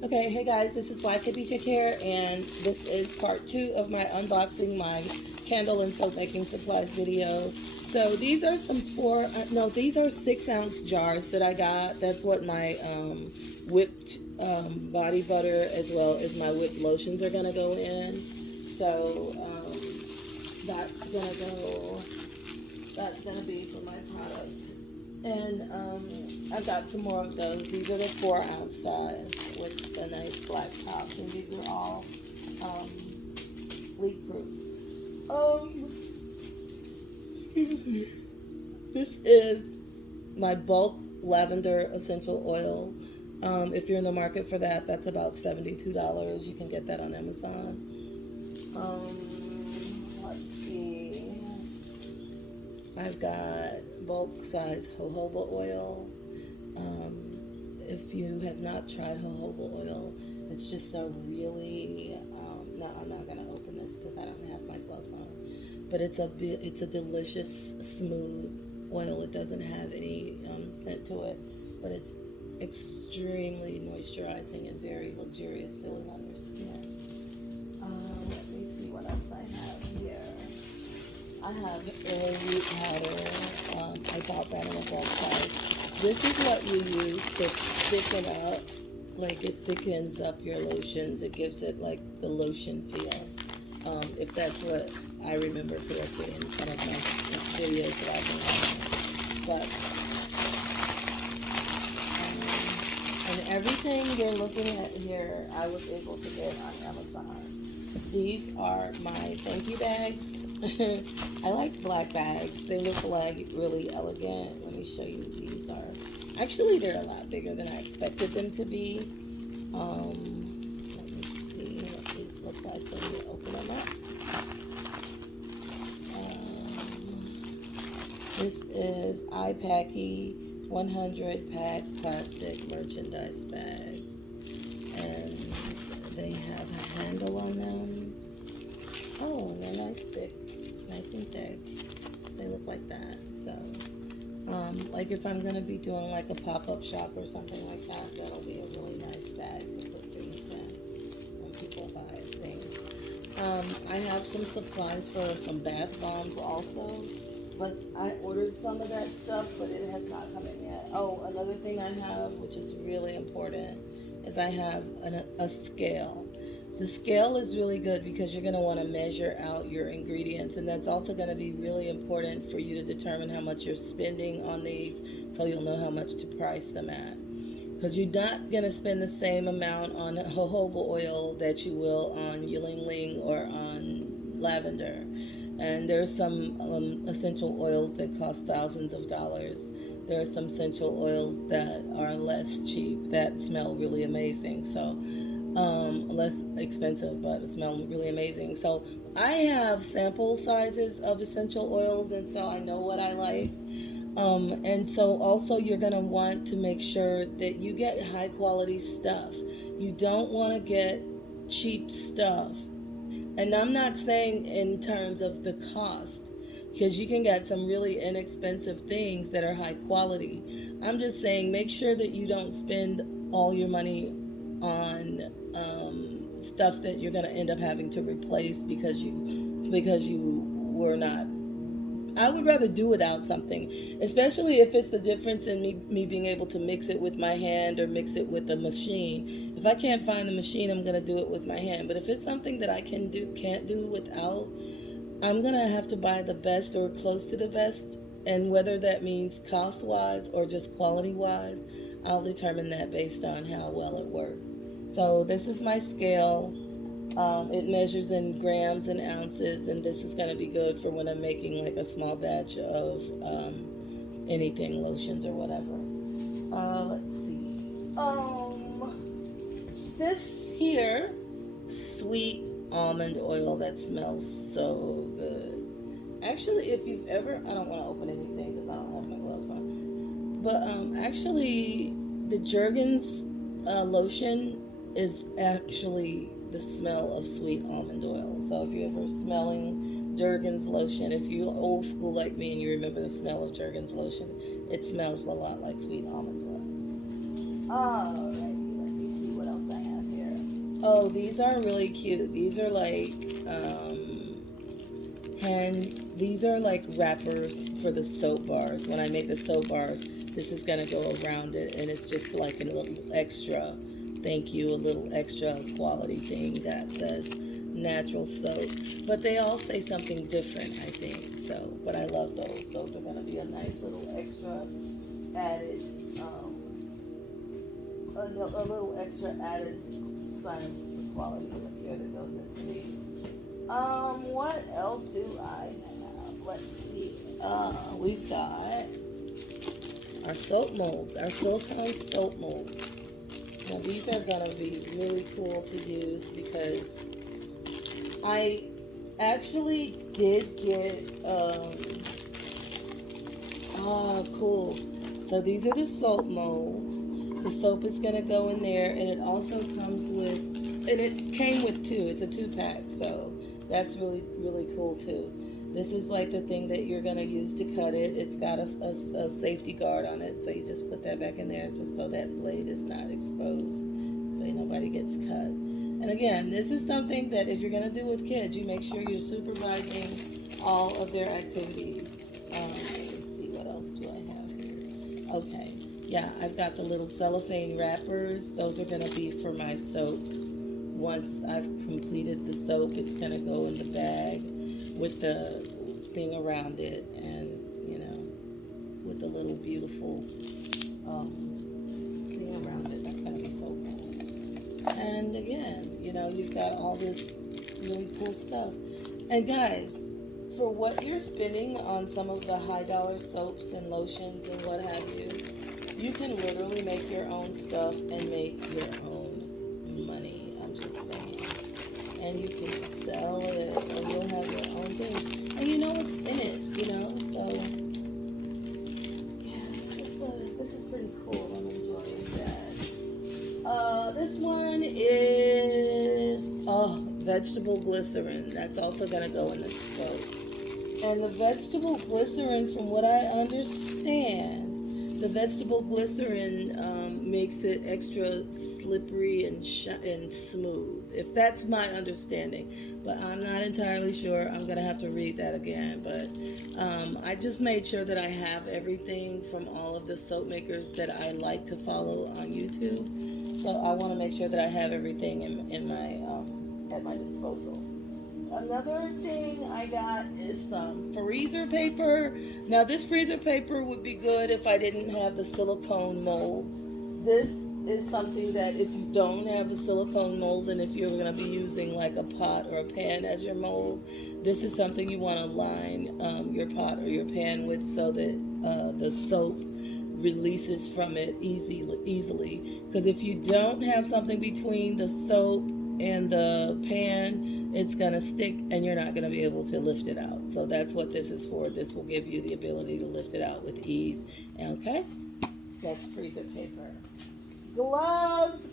Okay, hey guys, this is Black Hippie Chick here, and this is part 2 of my unboxing my candle and soap making supplies video. So these are some these are 6-ounce jars that I got. That's what my whipped body butter as well as my whipped lotions are gonna go in. So that's gonna go. That's gonna be for my product. And I got some more of those. These are the 4-ounce size with the nice black tops, and these are all leak proof. Excuse me. This is my bulk lavender essential oil. If you're in the market for that, that's about $72. You can get that on Amazon. Let's see. I've got bulk size jojoba oil. If you have not tried jojoba oil, it's just a really no, I'm not gonna open this because I don't have my gloves on. But it's a delicious smooth oil. It doesn't have any scent to it, but it's extremely moisturizing and very luxurious feeling on your skin. Let me see what else I have here. I have a root powder. I bought that in a bulk size. This is what you use to thicken up. Like, it thickens up your lotions. It gives it like the lotion feel. If that's what I remember correctly in some of my videos that I've been watching. But and everything you're looking at here, I was able to get on Amazon. These are my thank you bags. I like black bags. They look like really elegant. Let me show you. These are actually, they're a lot bigger than I expected them to be. Let me see what these look like when you open them up. This is iPacky 100 pack plastic merchandise bags, and they have a handle on them. Oh, and they're nice and thick. They look like that. So, like if I'm gonna be doing like a pop-up shop or something like that, that'll be a really nice bag to put things in when people buy things. I have some supplies for some bath bombs also, but I ordered some of that stuff, but it has not come in yet. Oh, another thing I have, which is really important, is I have a scale. The scale is really good because you're going to want to measure out your ingredients, and that's also going to be really important for you to determine how much you're spending on these, so you'll know how much to price them at. Because you're not going to spend the same amount on jojoba oil that you will on ylang ylang or on lavender. And there's some essential oils that cost thousands of dollars. There are some essential oils that are less cheap that smell really amazing. So less expensive, but smell really amazing. So I have sample sizes of essential oils, and so I know what I like. And so also you're going to want to make sure that you get high quality stuff. You don't want to get cheap stuff. And I'm not saying in terms of the cost, because you can get some really inexpensive things that are high quality. I'm just saying make sure that you don't spend all your money on stuff that you're going to end up having to replace because you were not. I would rather do without something, especially if it's the difference in me being able to mix it with my hand or mix it with a machine. If I can't find the machine, I'm going to do it with my hand. But if it's something that I can't do without, I'm going to have to buy the best or close to the best. And whether that means cost-wise or just quality-wise, I'll determine that based on how well it works. So this is my scale. It measures in grams and ounces, and this is going to be good for when I'm making like a small batch of anything, lotions or whatever. Let's see. This here, sweet almond oil that smells so good. Actually, if you've ever, I don't want to open anything because I don't have my gloves on. But actually, the Jergens lotion is actually the smell of sweet almond oil. So if you're ever smelling Jergens lotion, if you're old school like me and you remember the smell of Jergens lotion, it smells a lot like sweet almond oil. Alrighty, let me see what else I Oh, these are really cute. These are like these are like wrappers for the soap bars. When I make the soap bars, this is gonna go around it, and it's just like a little extra, thank you, a little extra quality thing that says natural soap. But they all say something different, I think. So, but I love those. Those are gonna be a nice little extra added, a little extra added sign of quality here that goes into these. What else do I have? Let's see. We've got our soap molds, our silicone soap molds. Now these are gonna be really cool to use because I actually did get cool. So these are the soap molds. The soap is gonna go in there, and it also comes with, and it came with two. It's a 2-pack, so that's really, really cool too. This is like the thing that you're gonna use to cut it. It's got a safety guard on it, so you just put that back in there just so that blade is not exposed, so nobody gets cut. And again, this is something that if you're gonna do with kids, you make sure you're supervising all of their activities. Let's see, what else do I have here? Okay, yeah, I've got the little cellophane wrappers. Those are gonna be for my soap. Once I've completed the soap, it's gonna go in the bag with the thing around it, and you know, with the little beautiful thing around it. That's gonna be so cool. And again, you know, you've got all this really cool stuff. And guys, for what you're spending on some of the high dollar soaps and lotions and what have you, you can literally make your own stuff and make your own money. I'm just saying. And you can sell it, and you'll have your own things. And you know what's in it, you know? So, yeah, this is pretty cool. I'm enjoying that. This one is, vegetable glycerin. That's also going to go in the soap. And the vegetable glycerin, from what I understand, the vegetable glycerin makes it extra slippery and smooth, if that's my understanding. But I'm not entirely sure. I'm going to have to read that again. But I just made sure that I have everything from all of the soap makers that I like to follow on YouTube. So I want to make sure that I have everything in my at my disposal. Another thing I got is some freezer paper. Now this freezer paper would be good if I didn't have the silicone molds. This is something that if you don't have the silicone molds, and if you're going to be using like a pot or a pan as your mold, this is something you want to line your pot or your pan with, so that the soap releases from it easily. Because if you don't have something between the soap and the pan, it's going to stick and you're not going to be able to lift it out. So that's what this is for. This will give you the ability to lift it out with ease. Okay, that's freezer paper. Gloves.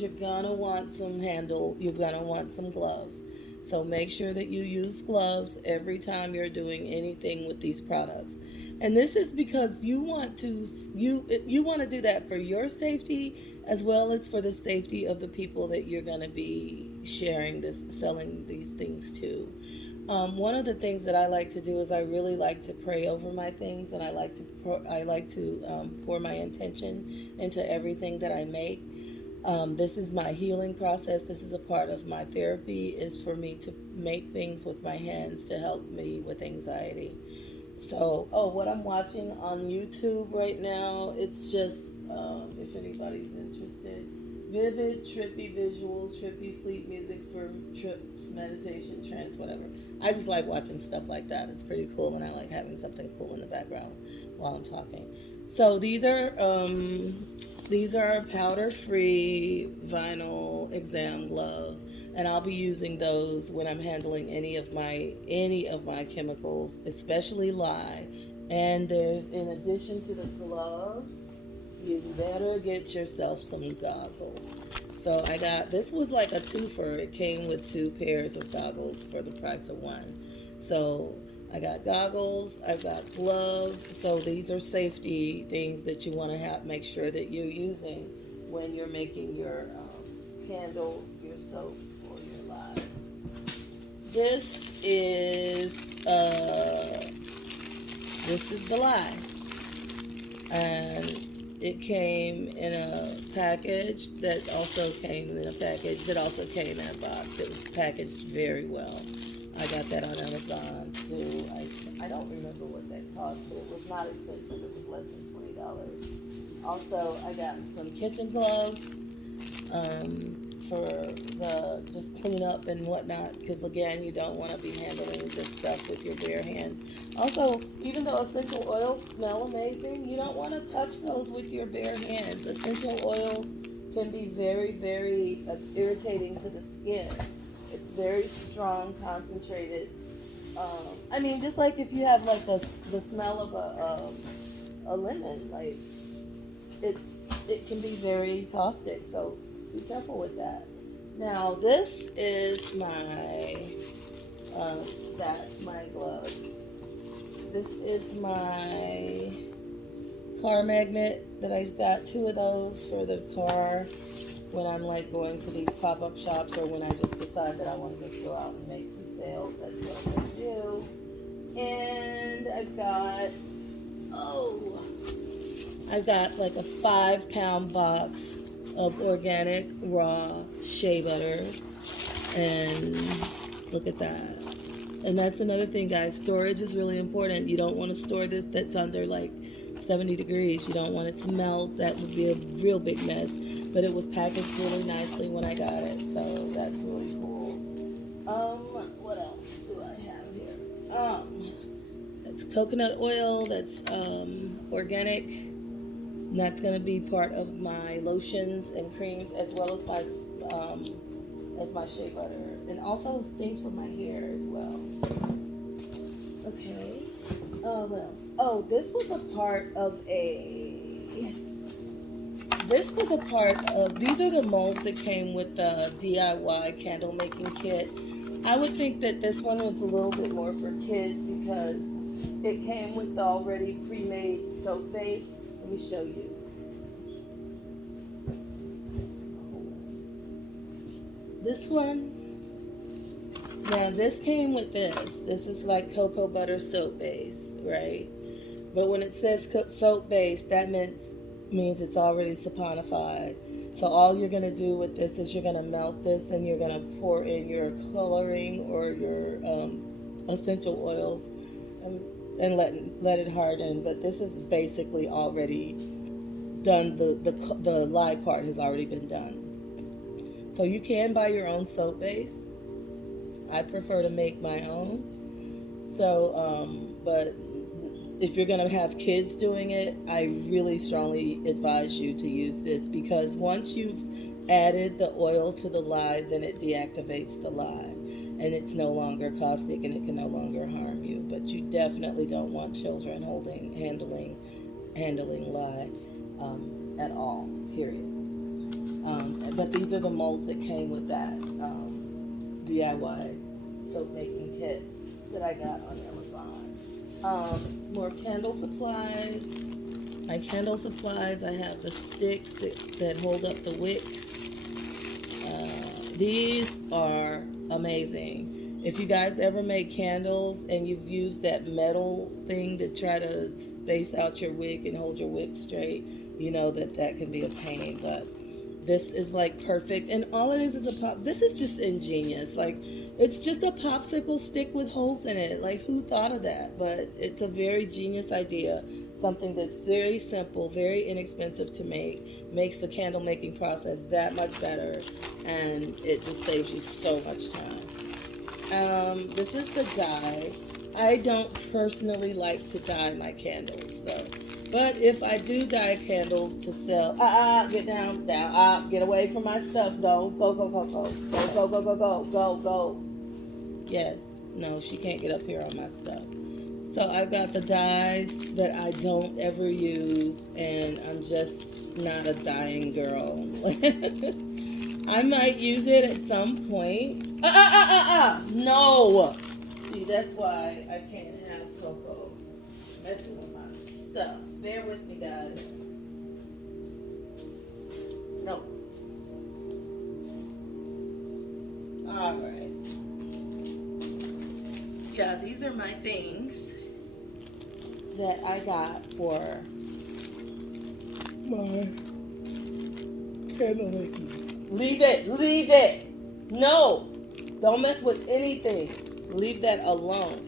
You're going to want some you're going to want some gloves. So make sure that you use gloves every time you're doing anything with these products. And this is because you want to do that for your safety, as well as for the safety of the people that you're going to be selling these things to. One of the things that I like to do is I really like to pray over my things, and I like to pour my intention into everything that I make. This is my healing process. This is a part of my therapy, is for me to make things with my hands to help me with anxiety. So, what I'm watching on YouTube right now, it's just, if anybody's interested, vivid, trippy visuals, trippy sleep music for trips, meditation, trance, whatever. I just like watching stuff like that. It's pretty cool, and I like having something cool in the background while I'm talking. So these are powder-free vinyl exam gloves, and I'll be using those when I'm handling any of my chemicals, especially lye. And there's, in addition to the gloves, you better get yourself some goggles. So this was like a twofer. It came with 2 pairs of goggles for the price of one. So I got goggles, I've got gloves. So these are safety things that you want to make sure that you're using when you're making your handles your soaps or your lies. This is the lye, and it came in a package that also came in a package that also came in a box. It was packaged very well. I got that on Amazon too. I don't remember what that cost, but it was not expensive. It was less than $20. Also, I got some kitchen gloves for the just clean up and whatnot, because again, you don't want to be handling this stuff with your bare hands. Also, even though essential oils smell amazing, you don't want to touch those with your bare hands. Essential oils can be very, very irritating to the skin. It's very strong, concentrated. I mean, just like if you have like the smell of a lemon, like it can be very caustic. So be careful with that. Now this is that's my gloves. This is my car magnet that I've got 2 of those for the car when I'm like going to these pop-up shops, or when I just decide that I want to just go out and make some sales. That's what I'm going to do. And I've got like a 5-pound box of organic raw shea butter, and look at that. And that's another thing, guys. Storage is really important. You don't want to store this that's under like 70 degrees. You don't want it to melt. That would be a real big mess. But it was packaged really nicely when I got it, so that's really cool. What else do I have here? That's coconut oil. That's organic. And that's going to be part of my lotions and creams, as well as my shea butter, and also things for my hair as well. Okay. What else? Oh, this was a part of these are the molds that came with the DIY candle making kit. I would think that this one was a little bit more for kids because it came with the already pre-made soap base. Let me show you. This one, now this came with this. This is like cocoa butter soap base, right? But when it says soap base, that means it's already saponified. So all you're going to do with this is you're going to melt this, and you're going to pour in your coloring or your essential oils and let it harden. But this is basically already done. The lye part has already been done. So you can buy your own soap base. I prefer to make my own. So, but if you're going to have kids doing it, I really strongly advise you to use this, because once you've added the oil to the lye, then it deactivates the lye, and it's no longer caustic, and it can no longer harm you. But you definitely don't want children handling lye at all, period. But these are the molds that came with that DIY soap making kit that I got on Amazon. More candle supplies. My candle supplies, I have the sticks that hold up the wicks. These are amazing. If you guys ever make candles and you've used that metal thing to try to space out your wick and hold your wick straight, you know that can be a pain, but this is like perfect. And all it is a pop. This is just ingenious. Like, it's just a popsicle stick with holes in it. Like, who thought of that? But it's a very genius idea. Something that's very simple, very inexpensive to make, makes the candle making process that much better, and it just saves you so much time. This is the dye. I don't personally like to dye my candles, so. But if I do dye candles to sell, get down, get away from my stuff, though. Go. Yes, no, she can't get up here on my stuff. So I've got the dyes that I don't ever use, and I'm just not a dyeing girl. I might use it at some point. No! See, that's why I can't have Coco messing with my stuff. Bear with me, guys. No. Alright. Yeah, these are my things that I got for my candle making. Leave it! Leave it! No! Don't mess with anything. Leave that alone.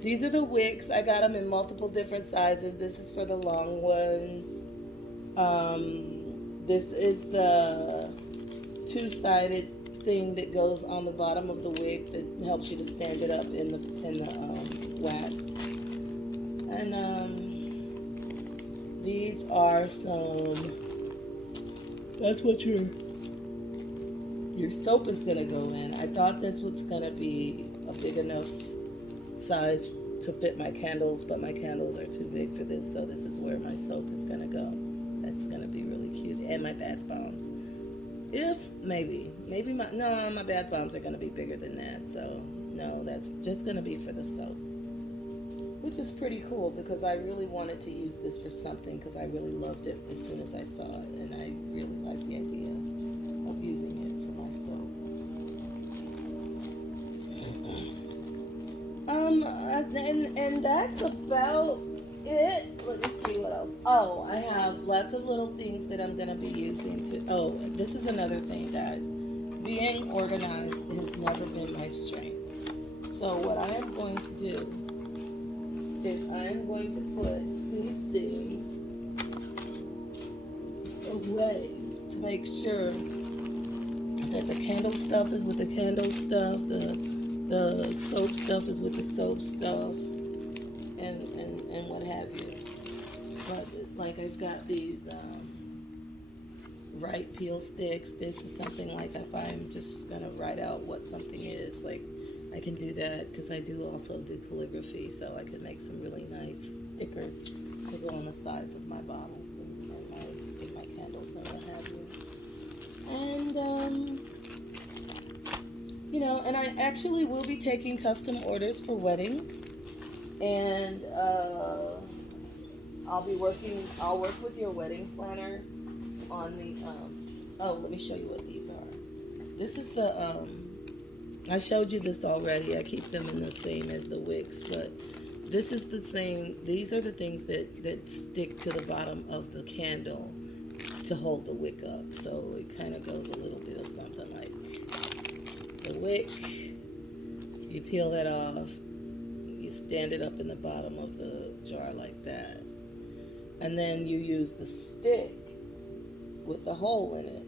These are the wicks. I got them in multiple different sizes. This is for the long ones. This is the two-sided thing that goes on the bottom of the wick that helps you to stand it up in the wax. And these are some. That's what your soap is gonna go in. I thought this was gonna be a big enough size to fit my candles, but my candles are too big for this, so this is where my soap is gonna go. That's gonna be really cute. And my bath bombs. Maybe my bath bombs are gonna be bigger than that, so no, that's just gonna be for the soap. Which is pretty cool because I really wanted to use this for something because I really loved it as soon as I saw it, and I really like the idea of using it for my soap. And that's about it. Let me see what else. Oh, I have lots of little things that I'm going to be using to... Oh, this is another thing, guys. Being organized has never been my strength. So what I am going to do is I am going to put these things away to make sure that the candle stuff is with the candle stuff, the soap stuff is with the soap stuff, and what have you. But like I've got these write peel sticks. This is something like if I'm just gonna write out what something is, like I can do that because I do also do calligraphy, so I could make some really nice stickers to go on the sides of my bottles and my candles and what have you. And you know, and I actually will be taking custom orders for weddings, and I'll work with your wedding planner on the oh, let me show you what these are. This is the I showed you this already. I keep them in the same as the wicks, but this is the same. These are the things that stick to the bottom of the candle to hold the wick up. So it kind of goes a little bit of something like the wick. You peel that off. You stand it up in the bottom of the jar like that. And then you use the stick with the hole in it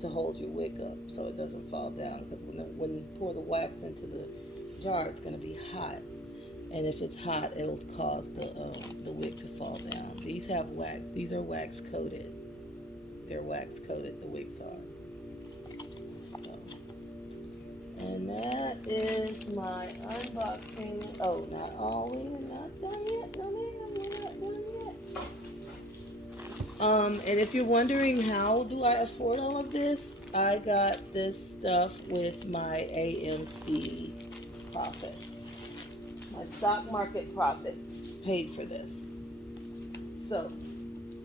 to hold your wick up so it doesn't fall down, because when you pour the wax into the jar, it's going to be hot, and if it's hot, it'll cause the wick to fall down. These have wax. These are wax coated. They're wax coated. The wicks are. So, and that is my unboxing. Oh, not all. We're not done yet. No, ma'am, we're not done yet. And if you're wondering how do I afford all of this, I got this stuff with my AMC profits. My stock market profits paid for this. So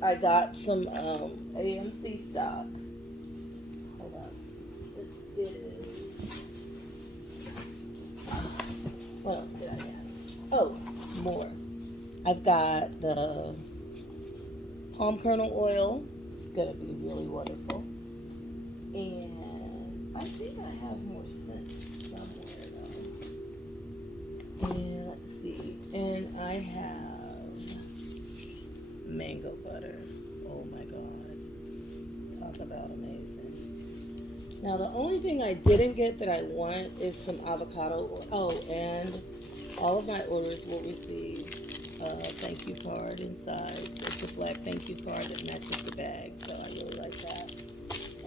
I got some AMC stock. Hold on. This is... What else did I have? Oh, more. I've got the palm kernel oil. It's gonna be really wonderful. And I think I have more scents somewhere though. And let's see. And I have mango butter. Oh my god. Talk about amazing. Now the only thing I didn't get that I want is some avocado oil. Oh, and all of my orders will receive thank you card inside. It's a black thank you card that matches the bag, so I really like that.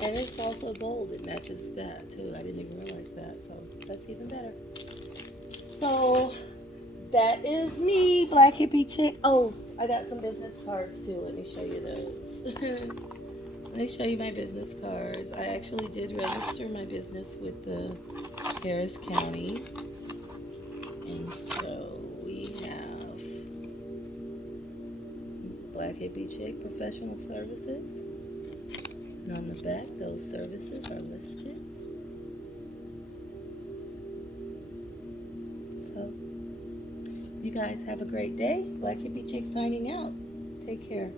And it's also gold. It matches that too. I didn't even realize that, so that's even better. So that is me, Black Hippie Chick. Oh, I got some business cards too. Let me show you those. Let me show you my business cards. I actually did register my business with the Harris County, and so we have Black Hippie Chick Professional Services. And on the back, those services are listed. You guys have a great day. Black Hippie Chick signing out. Take care.